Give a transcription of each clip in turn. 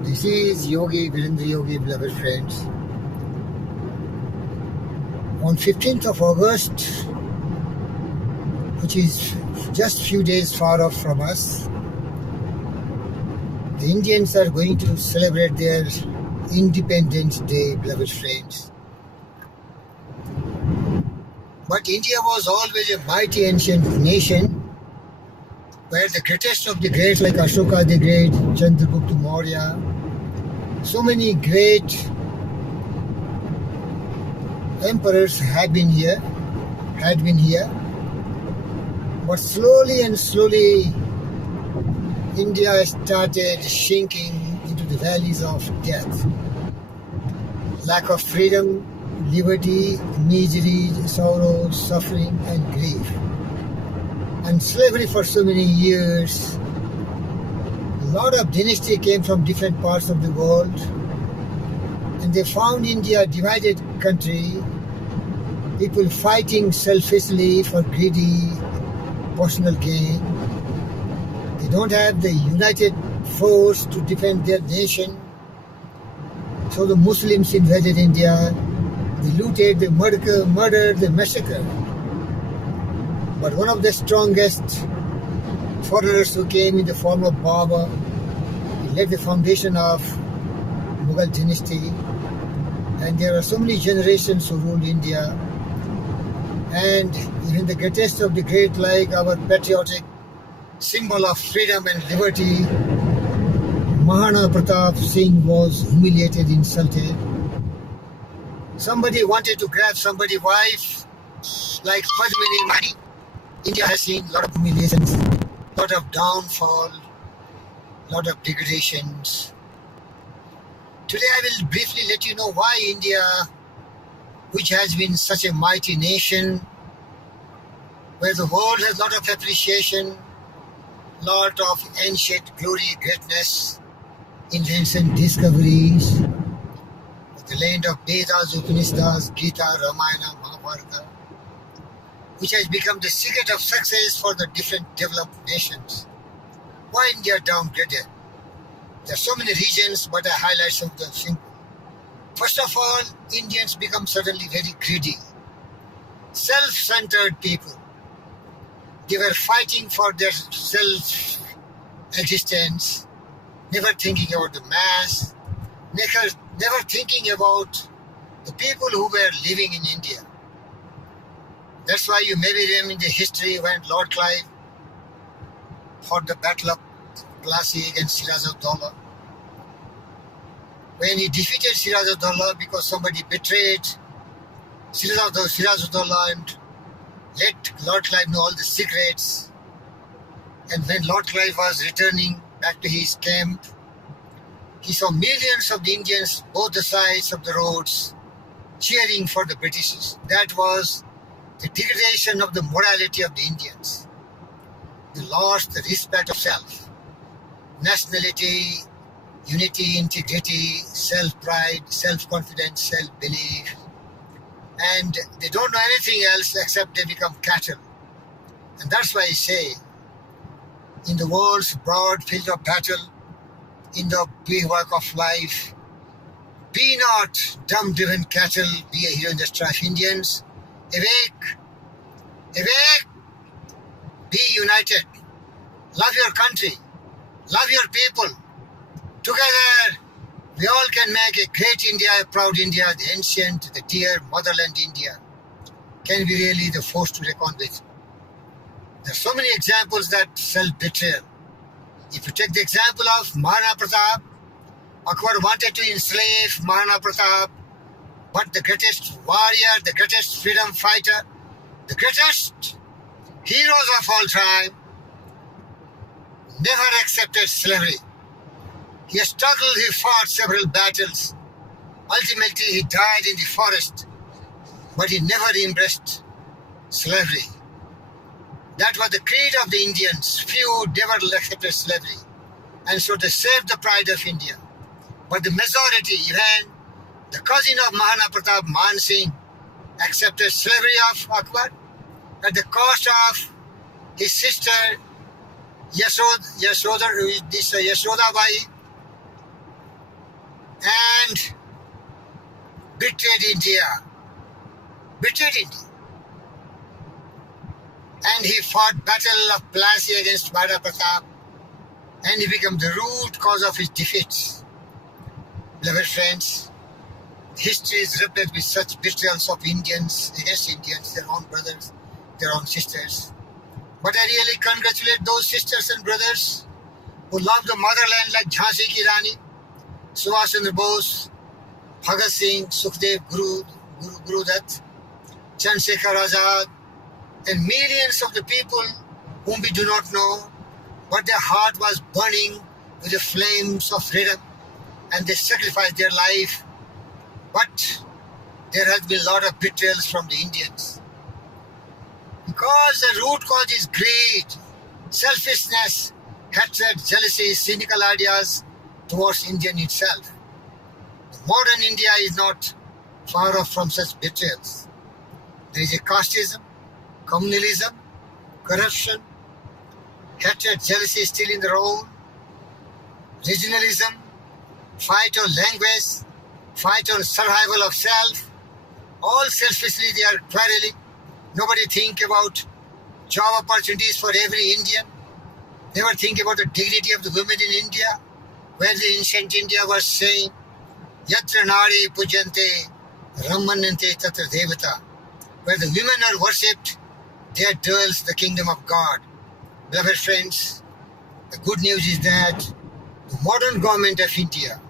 This is Yogi, Virendra Yogi, beloved friends. On 15th of August, which is just few days far off from us, the Indians are going to celebrate their Independence Day, beloved friends. But India was always a mighty ancient nation where the greatest of the greats like Ashoka the Great, Chandragupta Maurya, so many great emperors had been here, but slowly and slowly India started sinking into the valleys of death. Lack of freedom, liberty, misery, sorrow, suffering and grief. And slavery for so many years. A lot of dynasty came from different parts of the world, and they found India a divided country, people fighting selfishly for greedy personal gain. They don't have the united force to defend their nation. So the Muslims invaded India, they looted, they murdered, they massacred. But one of the strongest foreigners who came in the form of Baba, he laid the foundation of Mughal dynasty, and there are so many generations who ruled India. And even the greatest of the great, like our patriotic symbol of freedom and liberty, Maharana Pratap Singh, was humiliated, insulted. Somebody wanted to grab somebody's wife, like Padmini Mani. India has seen a lot of humiliations, a lot of downfall, a lot of degradations. Today I will briefly let you know why India, which has been such a mighty nation, where the world has a lot of appreciation, lot of ancient glory, greatness, invention, discoveries, the land of Vedas, Upanishads, Gita, Ramayana, Mahabharata, which has become the secret of success for the different developed nations. Why India downgraded? There are so many reasons, but I highlight some of them simple. First of all, Indians become suddenly very greedy, self-centered people. They were fighting for their self-existence, never thinking about the mass, never thinking about the people who were living in India. That's why you may be them in the history when Lord Clive fought the Battle of Plassey against Siraj-ud-Dowlah. When he defeated Siraj-ud-Dowlah because somebody betrayed Siraj-ud-Dowlah and let Lord Clive know all the secrets. And when Lord Clive was returning back to his camp, he saw millions of the Indians, both the sides of the roads, cheering for the Britishers. That was the degradation of the morality of the Indians. They lost the respect of self, nationality, unity, integrity, self-pride, self-confidence, self-belief. And they don't know anything else except they become cattle. And that's why I say, in the world's broad field of battle, in the bivouac of life, be not dumb-driven cattle, be a hero in the strife. Indians, awake, awake, be united, love your country, love your people. Together, we all can make a great India, a proud India, the ancient, the dear motherland India. Can be really the force to reckon with. There are so many examples that self-betrayal. If you take the example of Maharana Pratap, Akbar wanted to enslave Maharana Pratap, but the greatest warrior, the greatest freedom fighter, the greatest heroes of all time, never accepted slavery. He struggled, he fought several battles. Ultimately, he died in the forest, but he never embraced slavery. That was the creed of the Indians. Few never accepted slavery. And so they saved the pride of India. But the majority, even the cousin of Maharana Pratap, Man Singh, accepted slavery of Akbar at the cost of his sister Yashoda Bai, and betrayed India. Betrayed India. And he fought Battle of Plassey against Bhara Pratap, and he became the root cause of his defeats. Beloved friends, history is replete with such betrayals of Indians against Indians, their own brothers, their own sisters. But I really congratulate those sisters and brothers who love the motherland like Jhansi Ki Rani, Subhash Chandra Bose, Bhagat Singh, Sukhdev, Guru Dutt, Chandrasekhar Azad, and millions of the people whom we do not know, but their heart was burning with the flames of freedom, and they sacrificed their life. But there has been a lot of betrayals from the Indians. Because the root cause is greed, selfishness, hatred, jealousy, cynical ideas towards Indian itself. Modern India is not far off from such betrayals. There is a casteism, communalism, corruption, hatred, jealousy still in the role, regionalism, fight on language, fight on survival of self. All selfishly they are quarreling. Nobody think about job opportunities for every Indian. Never think about the dignity of the women in India, where the ancient India was saying, Yatra Nari Pujante Ramanante Tatra Devata. Where the women are worshipped, there dwells the kingdom of God. Beloved friends, the good news is that the modern government of India,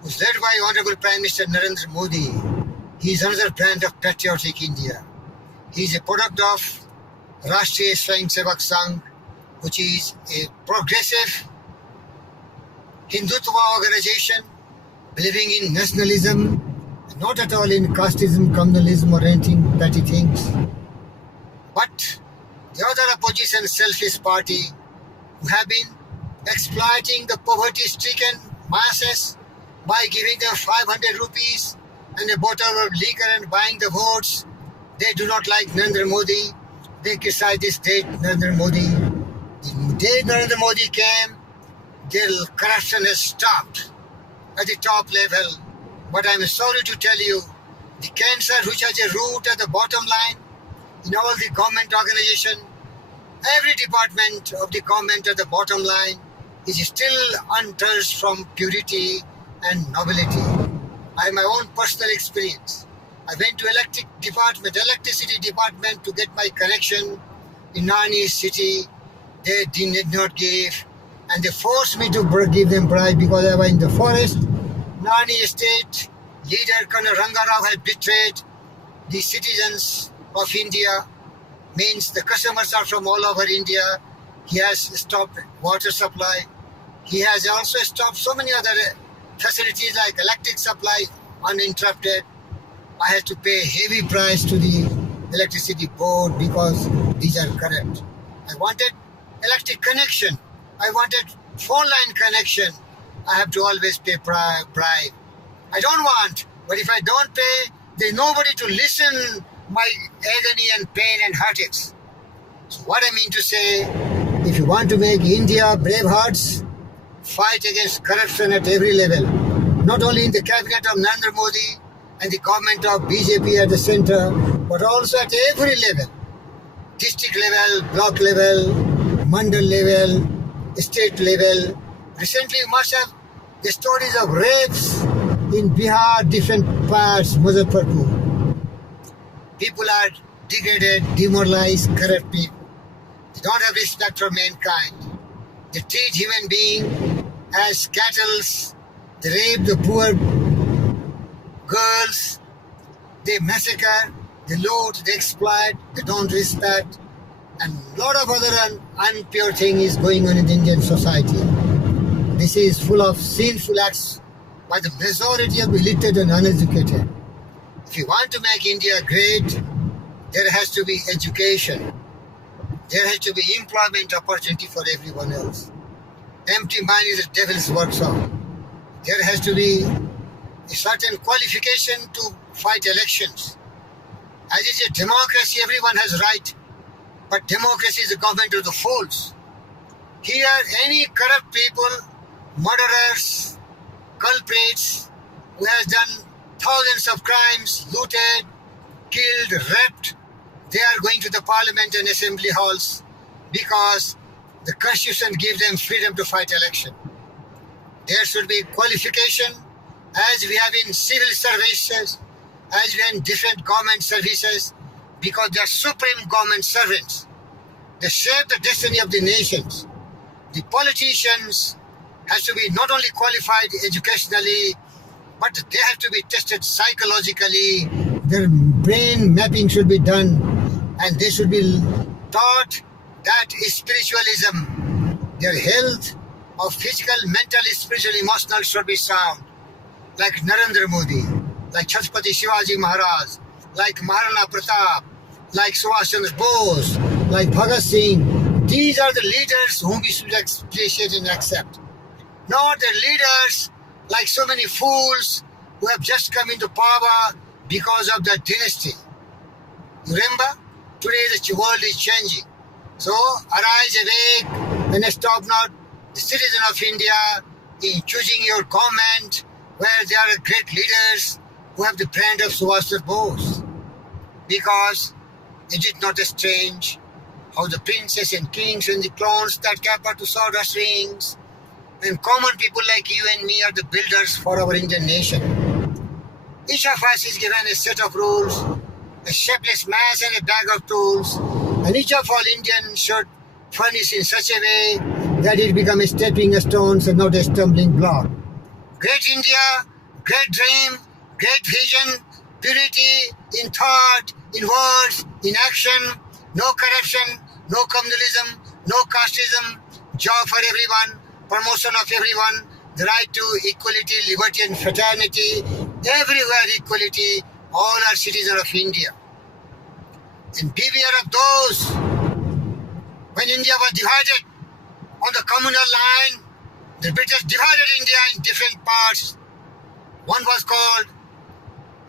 who is led by Honorable Prime Minister Narendra Modi, he is another brand of patriotic India. He is a product of Rashtriya Swayam Sevak Sangh, which is a progressive Hindutva organization believing in nationalism, not at all in casteism, communalism or anything petty things. But the other opposition selfish party who have been exploiting the poverty-stricken masses by giving them 500 rupees and a bottle of liquor and buying the votes. They do not like Narendra Modi. They criticize this day Narendra Modi. The day Narendra Modi came, their corruption has stopped at the top level. But I am sorry to tell you, the cancer which has a root at the bottom line in all the government organization, every department of the government at the bottom line is still untouched from purity and nobility. I have my own personal experience. I went to electricity department to get my connection in Nani city. They did not give, and they forced me to give them bribe because I was in the forest. Nani state leader Colonel Rangarao had betrayed the citizens of India, means the customers are from all over India. He has stopped water supply. He has also stopped so many other facilities like electric supply uninterrupted. I had to pay heavy price to the electricity board because these are corrupt. I wanted electric connection. I wanted phone line connection. I have to always pay bribe. I don't want, but if I don't pay, there's nobody to listen my agony and pain and heartaches. So what I mean to say, if you want to make India brave hearts, fight against corruption at every level, not only in the cabinet of Narendra Modi and the government of BJP at the center, but also at every level, district level, block level, mandal level, state level. Recently you must have the stories of rapes in Bihar, different parts, Muzaffarpur. People are degraded, demoralized, corrupt people. They don't have respect for mankind. They treat human beings as cattle. They rape the poor girls. They massacre, they loot, they exploit, they don't respect. And a lot of other impure thing is going on in the Indian society. This is full of sinful acts by the majority of the illiterate and uneducated. If you want to make India great, there has to be education. There has to be employment opportunity for everyone else. Empty mind is a devil's workshop. There has to be a certain qualification to fight elections. As is a democracy, everyone has right. But democracy is the government of the fools. Here, any corrupt people, murderers, culprits, who has done thousands of crimes, looted, killed, raped, they are going to the parliament and assembly halls because the constitution gives them freedom to fight election. There should be qualification as we have in civil services, as we have in different government services, because they are supreme government servants. They shape the destiny of the nations. The politicians have to be not only qualified educationally, but they have to be tested psychologically. Their brain mapping should be done, and they should be taught that spiritualism, their health of physical, mental, spiritual, emotional should be sound. Like Narendra Modi, like Chhatrapati Shivaji Maharaj, like Maharana Pratap, like Subhash Chandra Bose, like Bhagat Singh. These are the leaders whom we should appreciate and accept. Not the leaders like so many fools who have just come into power because of the dynasty. You remember? Today the world is changing. So arise, awake, and stop not the citizen of India in choosing your government where there are great leaders who have the brand of Subhash Chandra Bose. Because is it not strange how the princes and kings and the clones that caper to sawdust rings, and common people like you and me are the builders for our Indian nation. Each of us is given a set of rules, a shapeless mass and a bag of tools, and each of all Indians should furnish in such a way that it becomes stepping stones and not a stumbling block. Great India, great dream, great vision, purity in thought, in words, in action, no corruption, no communalism, no casteism, job for everyone, promotion of everyone, the right to equality, liberty and fraternity, everywhere equality, all are citizens of India. And beware of those. When India was divided on the communal line, the British divided India in different parts. One was called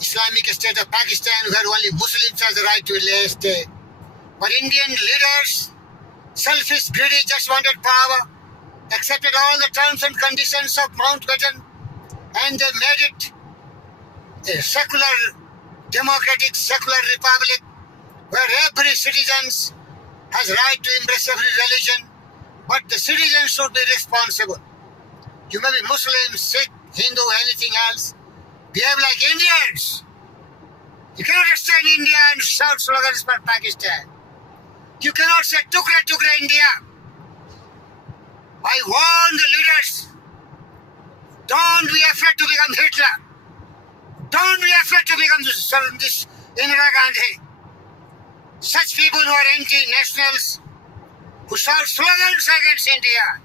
Islamic State of Pakistan, where only Muslims have the right to stay. But Indian leaders, selfish, greedy, just wanted power, accepted all the terms and conditions of Mountbatten, and they made it a secular, democratic, secular republic where every citizen has right to embrace every religion, but the citizens should be responsible. You may be Muslim, Sikh, Hindu, anything else. Behave like Indians. You cannot stay in India and shout slogans for Pakistan. You cannot say Tukra Tukra India. I warn the leaders, don't be afraid to become Hitler. Don't be afraid to become this Indira Gandhi. Such people who are anti-nationals, who shout slogans against India,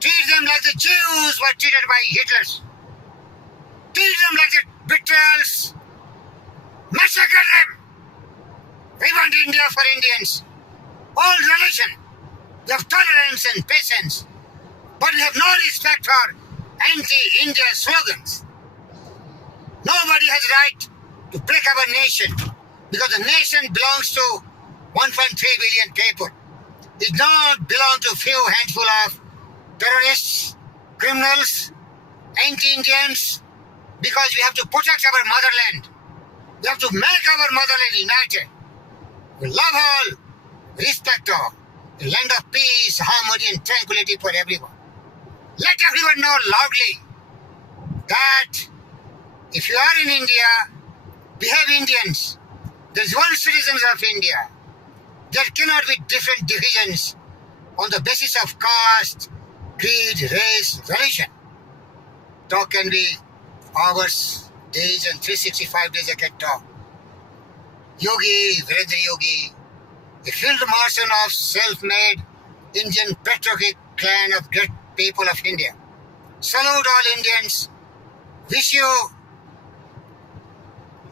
treat them like the Jews were treated by Hitler. Treat them like the British. Massacre them. We want India for Indians. All religion. We have tolerance and patience. But we have no respect for anti-India slogans. Nobody has right to break our nation, because the nation belongs to 1.3 billion people. It does not belong to a few handful of terrorists, criminals, anti-Indians, because we have to protect our motherland. We have to make our motherland united. We love all, respect all, a land of peace, harmony and tranquility for everyone. Let everyone know loudly that if you are in India, behave Indians. There is one citizen of India. There cannot be different divisions on the basis of caste, creed, race, religion. Talk can be hours, days, and 365 days I can talk. Yogi, Virendra Yogi, a field marshal of self-made Indian patriotic clan of great people of India. Salute all Indians. Wish you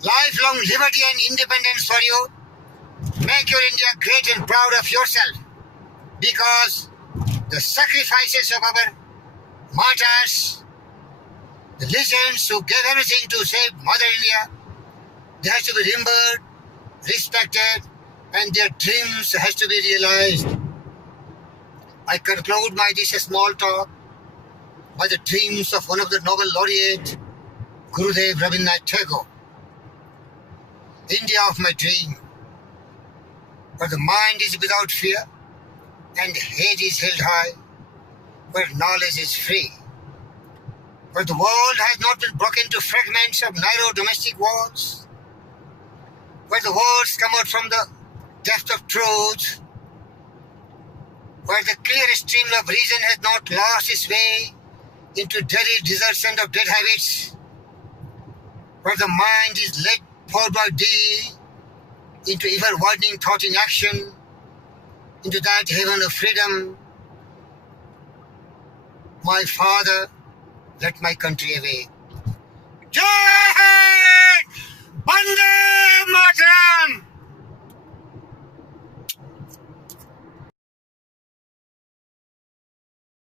lifelong liberty and independence for you. Make your India great and proud of yourself, because the sacrifices of our martyrs, the legends who gave everything to save Mother India, they have to be remembered, respected, and their dreams has to be realized. I conclude my this small talk by the dreams of one of the Nobel laureate, Gurudev Rabindranath Tagore. India of my dream, where the mind is without fear and head is held high, where knowledge is free, where the world has not been broken into fragments of narrow domestic walls, where the words come out from the depth of truth, where the clear stream of reason has not lost its way into dirty deserts and of dead habits, where the mind is led forward by day into ever-widening thought in action, into that heaven of freedom. My Father, let my country awake. Jai Hind! Bande Mataram!